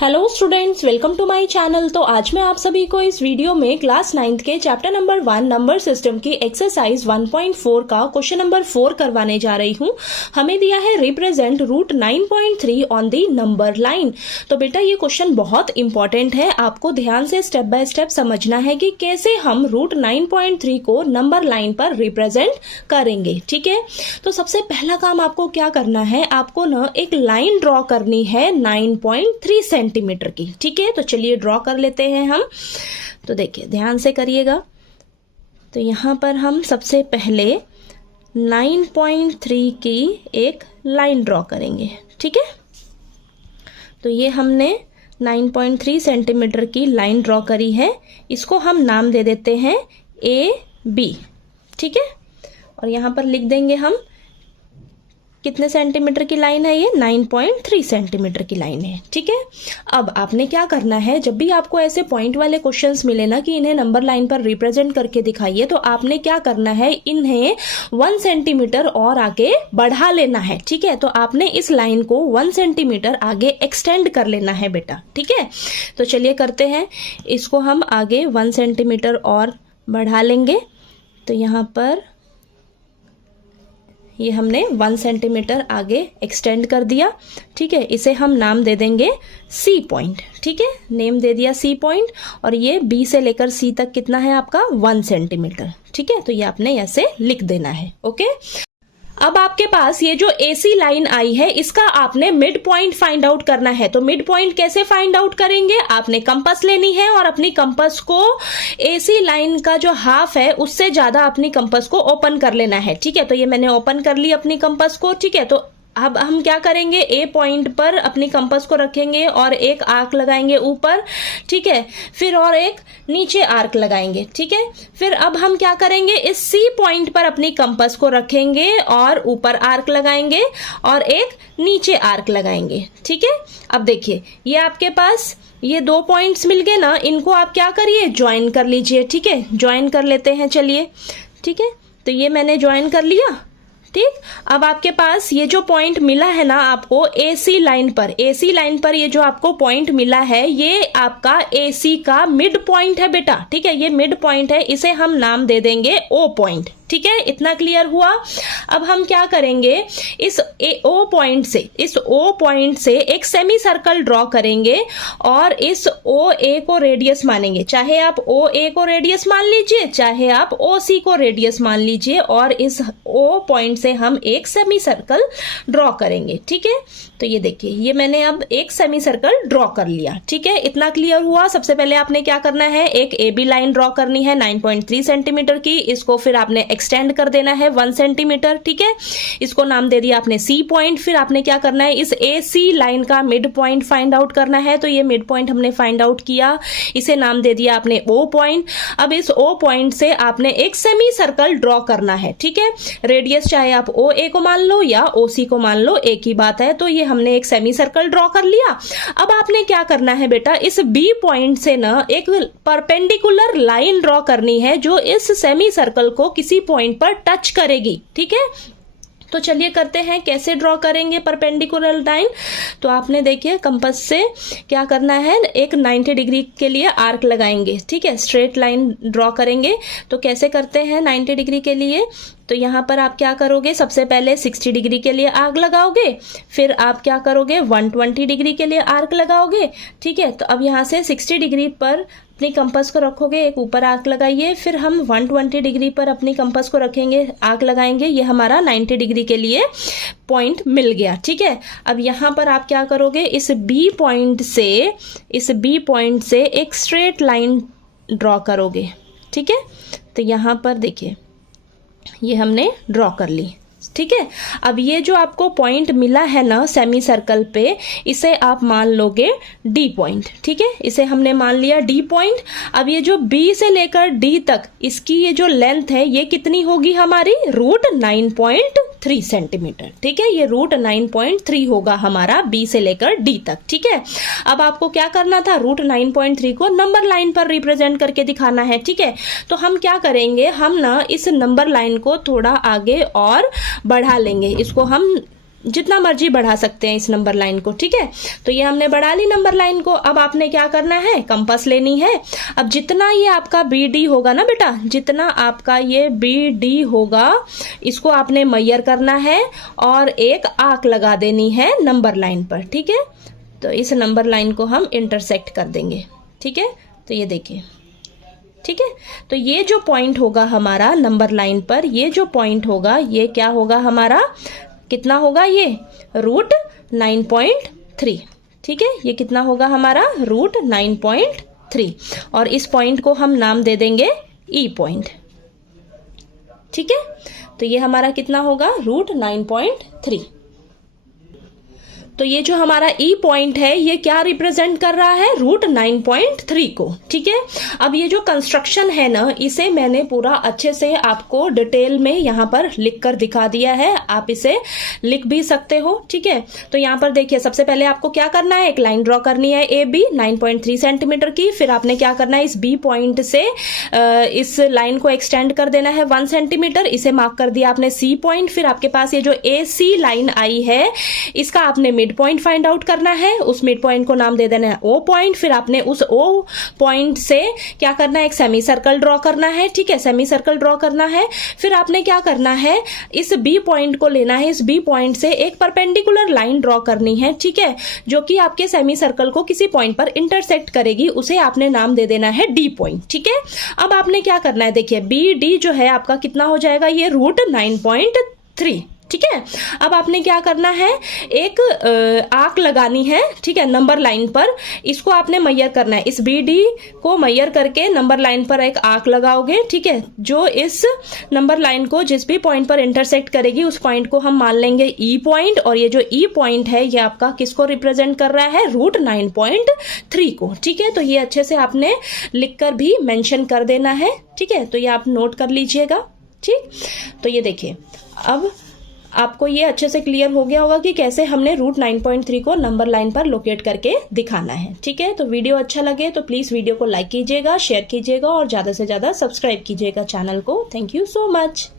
Hello students, welcome to my channel. तो आज मैं आप सभी को इस वीडियो में क्लास 9th के चैप्टर नंबर 1 नंबर सिस्टम की एक्सरसाइज 1.4 का क्वेश्चन नंबर 4 करवाने जा रही हूँ। हमें दिया है represent root 9.3 on the number line. तो बेटा ये क्वेश्चन बहुत इंपॉर्टेंट है, आपको ध्यान से स्टेप बाय स्टेप समझना है कि कैसे हम रूट 9.3 को नंबर लाइन पर रिप्रेजेंट करेंगे। ठीक है, तो सबसे पहला काम आपको क्या करना है, आपको ना एक लाइन ड्रॉ करनी है 9.3 सेंटीमीटर की। ठीक है, तो चलिए ड्रॉ कर लेते हैं हम। तो देखिए ध्यान से करिएगा। तो यहां पर हम सबसे पहले 9.3 की एक लाइन ड्रॉ करेंगे। ठीक है, तो ये हमने 9.3 सेंटीमीटर की लाइन ड्रॉ करी है। इसको हम नाम दे देते हैं AB। ठीक है, और यहां पर लिख देंगे हम कितने सेंटीमीटर की लाइन है, ये 9.3 सेंटीमीटर की लाइन है। ठीक है, अब आपने क्या करना है, जब भी आपको ऐसे पॉइंट वाले क्वेश्चंस मिले ना कि इन्हें नंबर लाइन पर रिप्रेजेंट करके दिखाइए, तो आपने क्या करना है, इन्हें 1 सेंटीमीटर और आगे बढ़ा लेना है। ठीक है, तो आपने इस लाइन को 1 सेंटीमीटर आगे एक्सटेंड कर लेना है बेटा। ठीक है, तो चलिए करते हैं, इसको हम आगे 1 सेंटीमीटर और बढ़ा लेंगे। तो यहाँ पर ये हमने 1 सेंटीमीटर आगे एक्सटेंड कर दिया। ठीक है, इसे हम नाम दे देंगे C पॉइंट। ठीक है, नेम दे दिया C पॉइंट, और ये B से लेकर C तक कितना है आपका 1 सेंटीमीटर। ठीक है, तो ये आपने ऐसे लिख देना है। ओके, अब आपके पास ये जो AC लाइन आई है, इसका आपने मिड पॉइंट फाइंड आउट करना है। तो मिड पॉइंट कैसे फाइंड आउट करेंगे, आपने कंपास लेनी है और अपनी कंपास को AC लाइन का जो हाफ है उससे ज्यादा अपनी कंपास को ओपन कर लेना है। ठीक है, तो ये मैंने ओपन कर ली अपनी कंपास को। ठीक है, तो अब हम क्या करेंगे, A पॉइंट पर अपनी कंपास को रखेंगे और एक आर्क लगाएंगे ऊपर। ठीक है, फिर और एक नीचे आर्क लगाएंगे। ठीक है, फिर अब हम क्या करेंगे, इस C पॉइंट पर अपनी कंपास को रखेंगे और ऊपर आर्क लगाएंगे और एक नीचे आर्क लगाएंगे। ठीक है, अब देखिए ये आपके पास ये 2 पॉइंट्स मिल गए ना, इनको आप क्या करिए, ज्वाइन कर लीजिए। ठीक है, ज्वाइन कर लेते हैं चलिए। ठीक है, तो ये मैंने ज्वाइन कर लिया। ठीक, अब आपके पास ये जो पॉइंट मिला है ना आपको AC लाइन पर ये जो आपको पॉइंट मिला है, ये आपका AC का मिड पॉइंट है बेटा। ठीक है, ये मिड पॉइंट है, इसे हम नाम दे देंगे O पॉइंट। ठीक है, इतना क्लियर हुआ। अब हम क्या करेंगे, इस O पॉइंट से एक सेमी सर्कल ड्रॉ करेंगे और इस OA को रेडियस मानेंगे। चाहे आप OA को रेडियस मान लीजिए, चाहे आप OC को रेडियस मान लीजिए, और इस O पॉइंट से हम एक सेमी सर्कल ड्रॉ करेंगे। ठीक है, तो ये देखिए ये मैंने अब एक सेमी सर्कल ड्रॉ कर लिया। ठीक है, इतना क्लियर हुआ। सबसे पहले आपने क्या करना है, एक AB लाइन ड्रॉ करनी है 9.3 सेंटीमीटर की। इसको फिर आपने एक्सटेंड कर देना है 1 सेंटीमीटर। ठीक है, इसको नाम दे दिया आपने C पॉइंट। फिर आपने क्या करना है, इस AC लाइन का मिड पॉइंट फाइंड आउट करना है। तो ये मिड पॉइंट हमने फाइंड आउट किया, इसे नाम दे दिया आपने O पॉइंट। अब इस O पॉइंट से आपने एक सेमी सर्कल ड्रॉ करना है। ठीक है, रेडियस चाहे आप OA को मान लो या OC को मान लो, एक ही बात है। तो ये हमने एक सेमी सर्कल ड्रॉ कर लिया। अब आपने क्या करना है बेटा, इस B पॉइंट से ना एक परपेंडिकुलर लाइन ड्रॉ करनी है जो इस सेमी सर्कल को किसी पॉइंट पर टच करेगी। ठीक है, तो चलिए करते हैं, कैसे ड्रॉ करेंगे परपेंडिकुलर लाइन। तो आपने देखिए कंपास से क्या करना है, एक 90 डिग्री के लिए आर्क लगाएंगे। ठीक है, स्ट्रेट लाइन ड्रॉ करेंगे। तो कैसे करते हैं 90 डिग्री के लिए, तो यहाँ पर आप क्या करोगे, सबसे पहले 60 डिग्री के लिए आर्क लगाओगे, फिर आप क्या करोगे 120 डिग्री के लिए आर्क लगाओगे। ठीक है, तो अब यहाँ से 60 डिग्री पर अपनी कंपास को रखोगे, एक ऊपर आर्क लगाइए, फिर हम 120 डिग्री पर अपनी कंपास को रखेंगे, आर्क लगाएंगे। ये हमारा 90 डिग्री के लिए पॉइंट मिल गया। ठीक है, अब यहाँ पर आप क्या करोगे, इस B पॉइंट से एक स्ट्रेट लाइन ड्रॉ करोगे। ठीक है, तो यहाँ पर देखिए ये हमने ड्रॉ कर ली। ठीक है, अब ये जो आपको पॉइंट मिला है ना सेमी सर्कल पे, इसे आप मान लोगे D पॉइंट। ठीक है, इसे हमने मान लिया D पॉइंट। अब ये जो B से लेकर D तक इसकी ये जो लेंथ है, ये कितनी होगी हमारी, रूट 9.3 सेंटीमीटर। ठीक है, ये रूट 9.3 होगा हमारा B से लेकर D तक। ठीक है, अब आपको क्या करना था, रूट 9.3 को नंबर लाइन पर रिप्रेजेंट करके दिखाना है। ठीक है, तो हम क्या करेंगे, हम ना इस नंबर लाइन को थोड़ा आगे और बढ़ा लेंगे। इसको हम जितना मर्जी बढ़ा सकते हैं इस नंबर लाइन को, ठीक है। तो ये हमने बढ़ा ली नंबर लाइन को। अब आपने क्या करना है, कंपास लेनी है। अब जितना ये आपका बी डी होगा ना बेटा, जितना आपका ये बी डी होगा, इसको आपने मेजर करना है और एक आर्क लगा देनी है नंबर लाइन पर, ठीक है। तो इस नंबर लाइन को हम इंटरसेक्ट कर देंगे, ठीक है। तो ये देखिए, ठीक है। तो ये जो पॉइंट होगा हमारा नंबर लाइन पर, ये जो पॉइंट होगा, ये क्या होगा हमारा, कितना होगा ये, √9.3, ठीक है। ये कितना होगा हमारा, √9.3। और इस पॉइंट को हम नाम दे देंगे ई पॉइंट, ठीक है। तो ये हमारा कितना होगा, √9.3। तो ये जो हमारा ई पॉइंट है, ये क्या रिप्रेजेंट कर रहा है, √9.3 को, ठीक है। अब ये जो कंस्ट्रक्शन है ना, इसे मैंने पूरा अच्छे से आपको डिटेल में यहाँ पर लिख कर दिखा दिया है। आप इसे लिख भी सकते हो, ठीक है। तो यहाँ पर देखिए, सबसे पहले आपको क्या करना है, एक लाइन ड्रॉ करनी है ए बी 9.3 सेंटीमीटर की। फिर आपने क्या करना है, इस बी पॉइंट से इस लाइन को एक्सटेंड कर देना है 1 सेंटीमीटर। इसे मार्क कर दिया आपने सी पॉइंट। फिर आपके पास ये जो ए सी लाइन आई है, इसका आपने मिड पॉइंट फाइंड आउट करना है। उस मिड पॉइंट को नाम दे देना है ओ पॉइंट। फिर आपने उस ओ पॉइंट से क्या करना है, एक सेमी सर्कल ड्रॉ करना है, ठीक है। सेमी सर्कल ड्रॉ करना है। फिर आपने क्या करना है, इस बी पॉइंट को लेना है। इस बी पॉइंट से एक परपेंडिकुलर लाइन ड्रॉ करनी है, ठीक है, जो कि आपके सेमी सर्कल को किसी पॉइंट पर इंटरसेक्ट करेगी। उसे आपने नाम दे देना है डी पॉइंट, ठीक है। अब आपने क्या करना है, देखिए बी डी जो है आपका कितना हो जाएगा, ये √9.3, ठीक है। अब आपने क्या करना है, एक आर्क लगानी है, ठीक है, नंबर लाइन पर। इसको आपने मेजर करना है। इस बी डी को मेजर करके नंबर लाइन पर एक आर्क लगाओगे, ठीक है, जो इस नंबर लाइन को जिस भी पॉइंट पर इंटरसेक्ट करेगी, उस पॉइंट को हम मान लेंगे ई पॉइंट। और ये जो ई पॉइंट है, ये आपका किसको रिप्रेजेंट कर रहा है, √9.3 को, ठीक है। तो ये अच्छे से आपने लिखकर भी मेंशन कर देना है, ठीक है। तो ये आप नोट कर लीजिएगा, ठीक। तो ये देखिए, अब आपको ये अच्छे से क्लियर हो गया होगा कि कैसे हमने √9.3 को नंबर लाइन पर लोकेट करके दिखाना है, ठीक है। तो वीडियो अच्छा लगे तो प्लीज़ वीडियो को लाइक कीजिएगा, शेयर कीजिएगा और ज़्यादा से ज़्यादा सब्सक्राइब कीजिएगा चैनल को। Thank you so much.